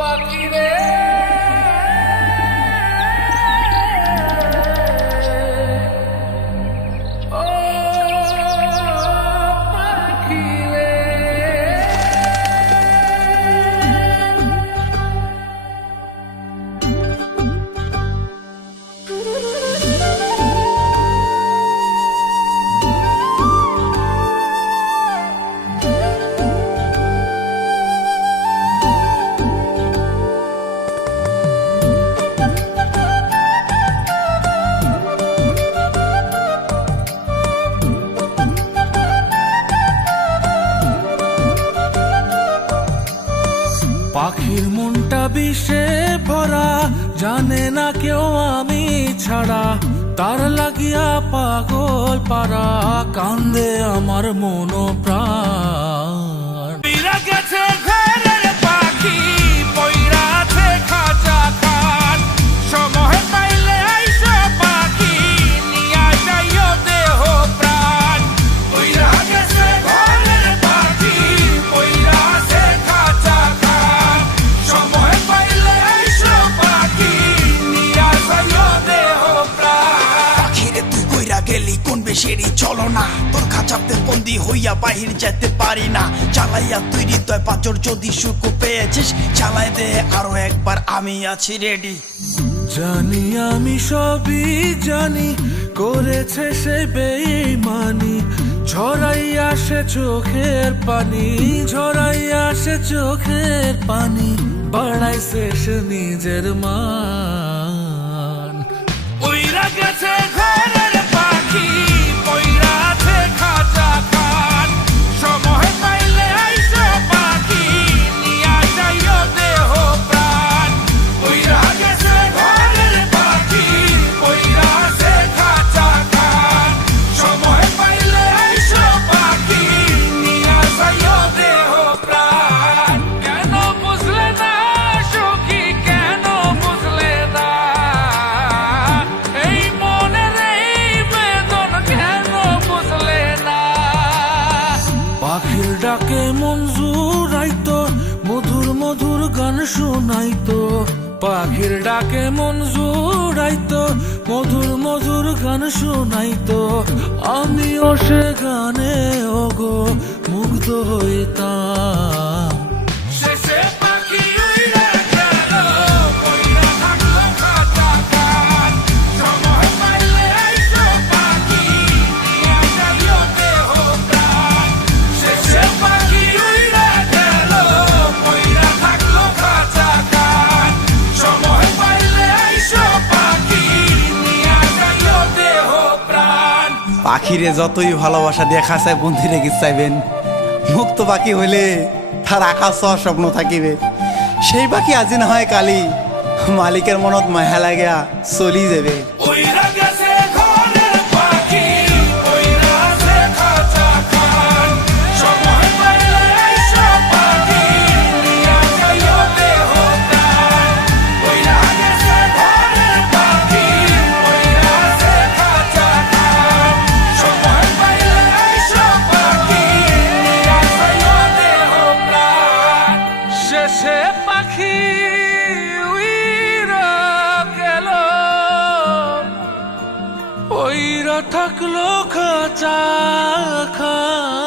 পাখিরে ও পাখিরে পাখির মনটা বিষে ভরা, জানে না কেউ আমি ছাড়া, তার লাগিয়া পাগল পারা, কান্দে আমার মন প্রাণ। বিরা গেছে ঘরের পাখি, পইরা আছে খাঁচা খান, সময় পাইলে আইসো পাখি, নিয়া যাইও দেহ প্রাণ। পইরা গেছে ঘরের পাখি, পইরা আছে খাঁচা খান, সময় পাইলে আইসো পাখি, নিয়া যাইও দেহ প্রাণ। পাখিরে তুই কইরা গেলি কোন বেশেরই চলো না, তোর খাঁচাতে বন্দি হইয়া বাহির যেতে পারি না। চালাইয়া তুই হৃদয় পাচর, যদি সুখ পেয়েছিস চালাই দে আরো একবার, আমি আছি রেডি। জানি আমি সবই জানি, করেছে সে বেঈমানি, ঝরাইয়া সে চোখের পানি, ঝরাইয়া সে চোখের পানি, বাড়াইছে সে নিজের মান। উইরা গেছে ঘরের পাখি, পইরা আছে খাঁচা খান, সময় পাইলে আইসো পাখি, নিয়া যাইও দেহ প্রাণ। উইরা গেছে ঘরের পাখি, পইরা আছে খাঁচা খান, সময় পাইলে আইসো পাখি, নিয়া যাইও দেহ প্রাণ। কেন বুঝলে না সখী, কেন বুঝলে না এই মনের এই বেদন, কেন বুঝলে না? পাখির ডাকে মন জুড়াইতো, মধুর মধুর গান শোনাইতো, পাখির ডাকে মন জুড়াইতো, মধুর মধুর গান শোনাইতো, আমিও সে গানে ওগো মুগ্ধ হইতাম। শেষে পাখি উইরা গেল, পইরা থাকলো খাঁচা খান, সময় পাইলে আইসো পাখি, নিয়া যাইও দেহ প্রাণ। শেষে পাখি উইরা গেল, পইরা থাকলো খাঁচা খান, সময় পাইলে আইসো পাখি, নিয়া যাইও দেহ প্রাণ। পাখিরে যতই ভালোবাসা দিয়ে খাঁচায় বন্দি রেখে চাইবেন, মুক্ত পাখি হইলে তার আকাশ হওয়ার স্বপ্ন থাকিবে। সেই পাখি আজি না হয় কালি, মালিকের মনত মায়া লাগিয়া চলি যাবে। উইরা গেছে ঘরের পাখি, পইরা আছে খাঁচা খান, সময় পাইলে আইসো পাখি, নিয়া যাইও দেহ প্রাণ। উইরা গেছে ঘরের পাখি, পইরা আছে খাঁচা খান, সময় পাইলে আইসো পাখি, নিয়া যাইও দেহ প্রাণ। শেষে পাখি উইরা গেল, পইরা থাকলো খাঁচা খান।